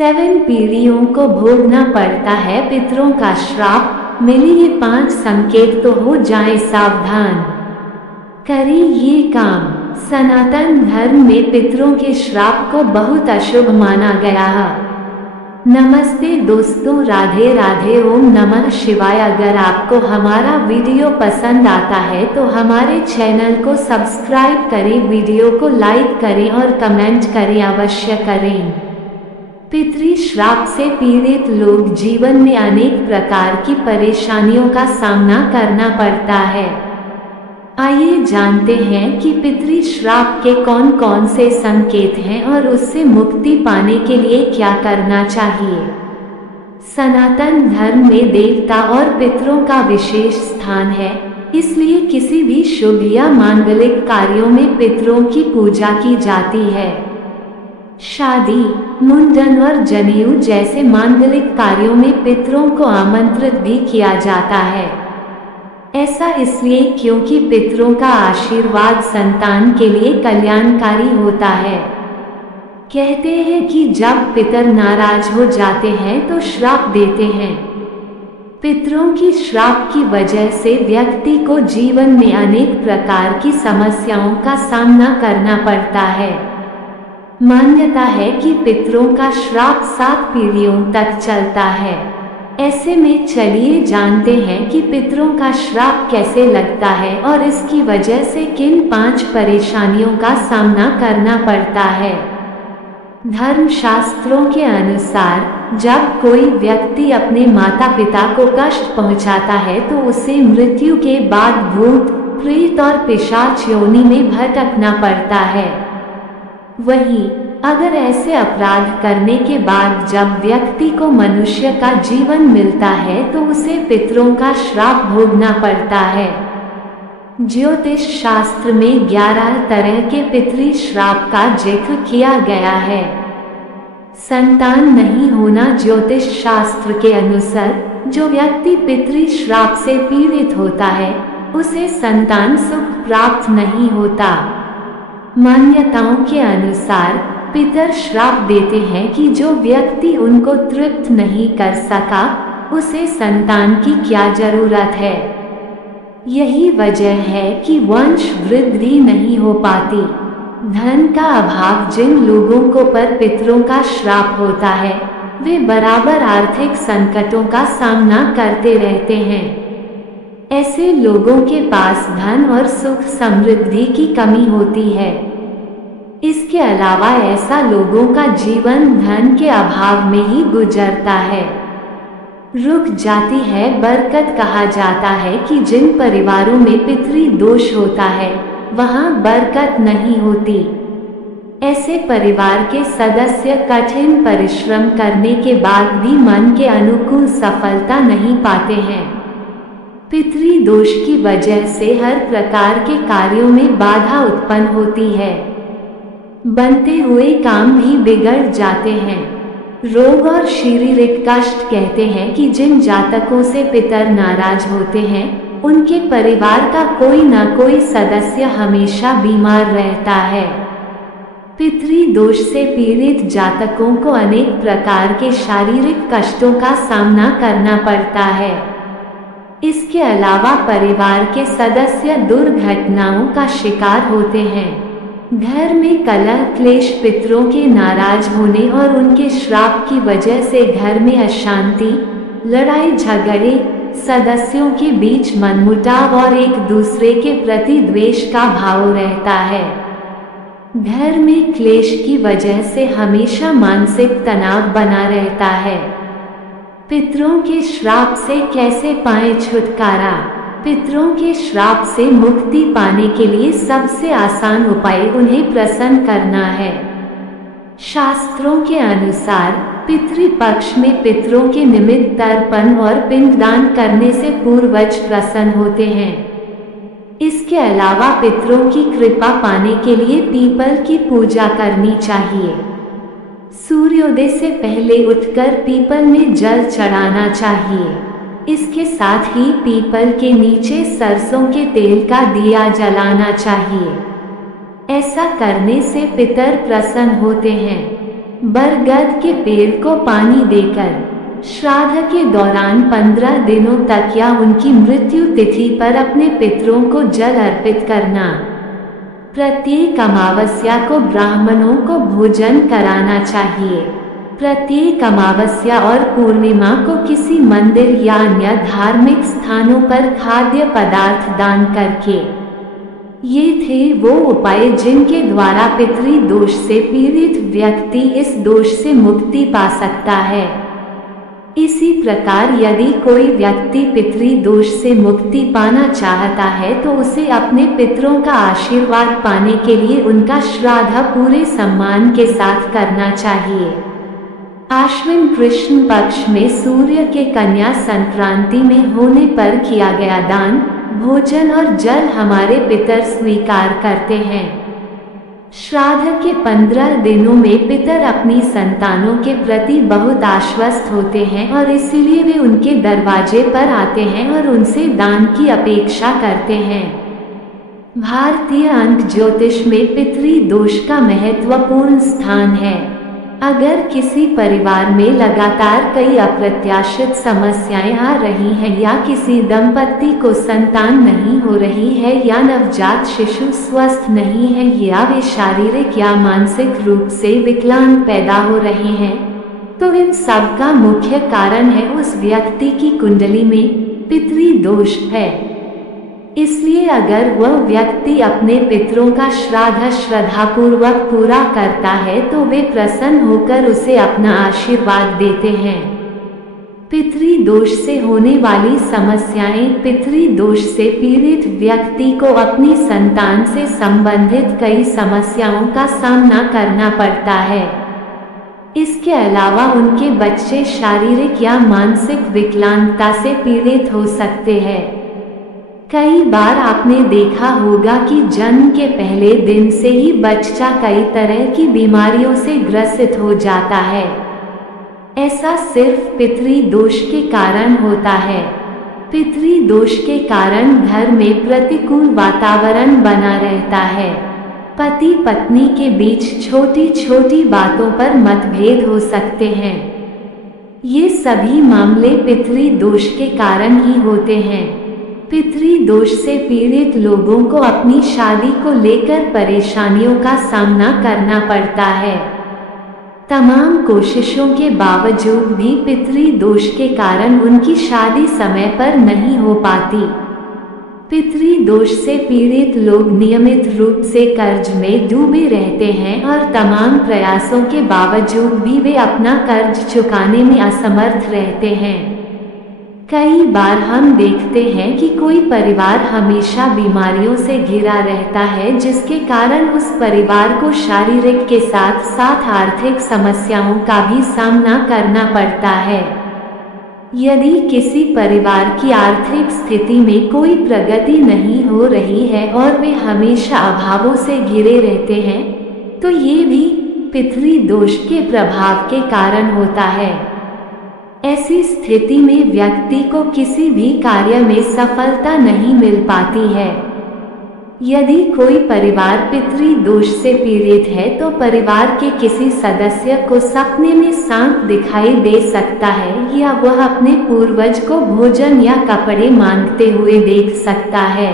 7 पीढ़ियों को भोगना पड़ता है पितरों का श्राप। मिले ये 5 संकेत तो हो जाएं सावधान, करें ये काम। सनातन धर्म में पितरों के श्राप को बहुत अशुभ माना गया है। नमस्ते दोस्तों, राधे राधे, ओम नमः शिवाय। अगर आपको हमारा वीडियो पसंद आता है तो हमारे चैनल को सब्सक्राइब करें, वीडियो को लाइक करें और कमेंट करें, अवश्य करें। पितृ श्राप से पीड़ित लोग जीवन में अनेक प्रकार की परेशानियों का सामना करना पड़ता है। आइए जानते हैं कि पितृ श्राप के कौन कौन से संकेत हैं और उससे मुक्ति पाने के लिए क्या करना चाहिए। सनातन धर्म में देवता और पितरों का विशेष स्थान है, इसलिए किसी भी शुभ या मांगलिक कार्यों में पितरों की पूजा की जाती है। शादी, मुंडन और जनेऊ जैसे मांगलिक कार्यों में पितरों को आमंत्रित भी किया जाता है। ऐसा इसलिए क्योंकि पितरों का आशीर्वाद संतान के लिए कल्याणकारी होता है। कहते हैं कि जब पितर नाराज हो जाते हैं तो श्राप देते हैं। पितरों की श्राप की वजह से व्यक्ति को जीवन में अनेक प्रकार की समस्याओं का सामना करना पड़ता है। मान्यता है कि पितरों का श्राप 7 पीढ़ियों तक चलता है। ऐसे में चलिए जानते हैं कि पितरों का श्राप कैसे लगता है और इसकी वजह से किन 5 परेशानियों का सामना करना पड़ता है। धर्मशास्त्रों के अनुसार जब कोई व्यक्ति अपने माता पिता को कष्ट पहुंचाता है तो उसे मृत्यु के बाद भूत, प्रेत और पिशाच योनि में भटकना पड़ता है। वहीं अगर ऐसे अपराध करने के बाद जब व्यक्ति को मनुष्य का जीवन मिलता है तो उसे पितरों का श्राप भोगना पड़ता है। ज्योतिष शास्त्र में 11 तरह के पितृ श्राप का जिक्र किया गया है। संतान नहीं होना, ज्योतिष शास्त्र के अनुसार जो व्यक्ति पितृ श्राप से पीड़ित होता है उसे संतान सुख प्राप्त नहीं होता। मान्यताओं के अनुसार पितर श्राप देते हैं कि जो व्यक्ति उनको तृप्त नहीं कर सका उसे संतान की क्या जरूरत है। यही वजह है कि वंश वृद्धि नहीं हो पाती। धन का अभाव जिन लोगों को पर पितरों का श्राप होता है वे बराबर आर्थिक संकटों का सामना करते रहते हैं। ऐसे लोगों के पास धन और सुख समृद्धि की कमी होती है। इसके अलावा ऐसा लोगों का जीवन धन के अभाव में ही गुजरता है, रुक जाती है। बरकत कहा जाता है कि जिन परिवारों में पितृ दोष होता है वहां बरकत नहीं होती। ऐसे परिवार के सदस्य कठिन परिश्रम करने के बाद भी मन के अनुकूल सफलता नहीं पाते हैं। पितृ दोष की वजह से हर प्रकार के कार्यों में बाधा उत्पन्न होती है। बनते हुए काम भी बिगड़ जाते हैं। रोग और शारीरिक कष्ट कहते हैं कि जिन जातकों से पितर नाराज होते हैं उनके परिवार का कोई न कोई सदस्य हमेशा बीमार रहता है। पितृ दोष से पीड़ित जातकों को अनेक प्रकार के शारीरिक कष्टों का सामना करना पड़ता है। इसके अलावा परिवार के सदस्य दुर्घटनाओं का शिकार होते हैं। घर में कलह क्लेश, पितरों के नाराज होने और उनके श्राप की वजह से घर में अशांति, लड़ाई झगड़े, सदस्यों के बीच मनमुटाव और एक दूसरे के प्रति द्वेष का भाव रहता है। घर में क्लेश की वजह से हमेशा मानसिक तनाव बना रहता है। पितरों के श्राप से कैसे पाएं छुटकारा। पितरों के श्राप से मुक्ति पाने के लिए सबसे आसान उपाय उन्हें प्रसन्न करना है। शास्त्रों के अनुसार पितृपक्ष में पितरों के निमित्त तर्पण और पिंडदान करने से पूर्वज प्रसन्न होते हैं। इसके अलावा पितरों की कृपा पाने के लिए पीपल की पूजा करनी चाहिए। सूर्योदय से पहले उठकर पीपल में जल चढ़ाना चाहिए। इसके साथ ही पीपल के नीचे सरसों के तेल का दिया जलाना चाहिए। ऐसा करने से पितर प्रसन्न होते हैं। बरगद के पेड़ को पानी देकर। श्राद्ध के दौरान 15 दिनों तक या उनकी मृत्यु तिथि पर अपने पितरों को जल अर्पित करना। प्रत्येक अमावस्या को ब्राह्मणों को भोजन कराना चाहिए। प्रत्येक अमावस्या और पूर्णिमा को किसी मंदिर या अन्य धार्मिक स्थानों पर खाद्य पदार्थ दान करके। ये थे वो उपाय जिनके द्वारा पितृ दोष से पीड़ित व्यक्ति इस दोष से मुक्ति पा सकता है। इसी प्रकार यदि कोई व्यक्ति पितृ दोष से मुक्ति पाना चाहता है तो उसे अपने पितरों का आशीर्वाद पाने के लिए उनका श्राद्ध पूरे सम्मान के साथ करना चाहिए। आश्विन कृष्ण पक्ष में सूर्य के कन्या संक्रांति में होने पर किया गया दान, भोजन और जल हमारे पितर स्वीकार करते हैं। श्राद्ध के 15 दिनों में पितर अपनी संतानों के प्रति बहुत आश्वस्त होते हैं और इसीलिए वे उनके दरवाजे पर आते हैं और उनसे दान की अपेक्षा करते हैं। भारतीय अंक ज्योतिष में पितृ दोष का महत्वपूर्ण स्थान है। अगर किसी परिवार में लगातार कई अप्रत्याशित समस्याएं आ रही हैं या किसी दंपति को संतान नहीं हो रही है या नवजात शिशु स्वस्थ नहीं है या वे शारीरिक या मानसिक रूप से विकलांग पैदा हो रहे हैं, तो इन सब का मुख्य कारण है उस व्यक्ति की कुंडली में पितृ दोष है। इसलिए अगर वह व्यक्ति अपने पितरों का श्राद्ध श्रद्धापूर्वक पूरा करता है तो वे प्रसन्न होकर उसे अपना आशीर्वाद देते हैं। पितृ दोष से होने वाली समस्याएं। पितृ दोष से पीड़ित व्यक्ति को अपनी संतान से संबंधित कई समस्याओं का सामना करना पड़ता है। इसके अलावा उनके बच्चे शारीरिक या मानसिक विकलांगता से पीड़ित हो सकते हैं। कई बार आपने देखा होगा कि जन्म के पहले दिन से ही बच्चा कई तरह की बीमारियों से ग्रसित हो जाता है। ऐसा सिर्फ पितृ दोष के कारण होता है। पितृ दोष के कारण घर में प्रतिकूल वातावरण बना रहता है। पति पत्नी के बीच छोटी छोटी बातों पर मतभेद हो सकते हैं। ये सभी मामले पितृ दोष के कारण ही होते हैं। पितृ दोष से पीड़ित लोगों को अपनी शादी को लेकर परेशानियों का सामना करना पड़ता है। तमाम कोशिशों के बावजूद भी पितृ दोष के कारण उनकी शादी समय पर नहीं हो पाती। पितृ दोष से पीड़ित लोग नियमित रूप से कर्ज में डूबे रहते हैं और तमाम प्रयासों के बावजूद भी वे अपना कर्ज चुकाने में असमर्थ रहते हैं। कई बार हम देखते हैं कि कोई परिवार हमेशा बीमारियों से घिरा रहता है, जिसके कारण उस परिवार को शारीरिक के साथ साथ आर्थिक समस्याओं का भी सामना करना पड़ता है। यदि किसी परिवार की आर्थिक स्थिति में कोई प्रगति नहीं हो रही है और वे हमेशा अभावों से घिरे रहते हैं, तो ये भी पितृ दोष के प्रभाव के कारण होता है। ऐसी स्थिति में व्यक्ति को किसी भी कार्य में सफलता नहीं मिल पाती है। यदि कोई परिवार पितृ दोष से पीड़ित है तो परिवार के किसी सदस्य को सपने में सांप दिखाई दे सकता है या वह अपने पूर्वज को भोजन या कपड़े मांगते हुए देख सकता है।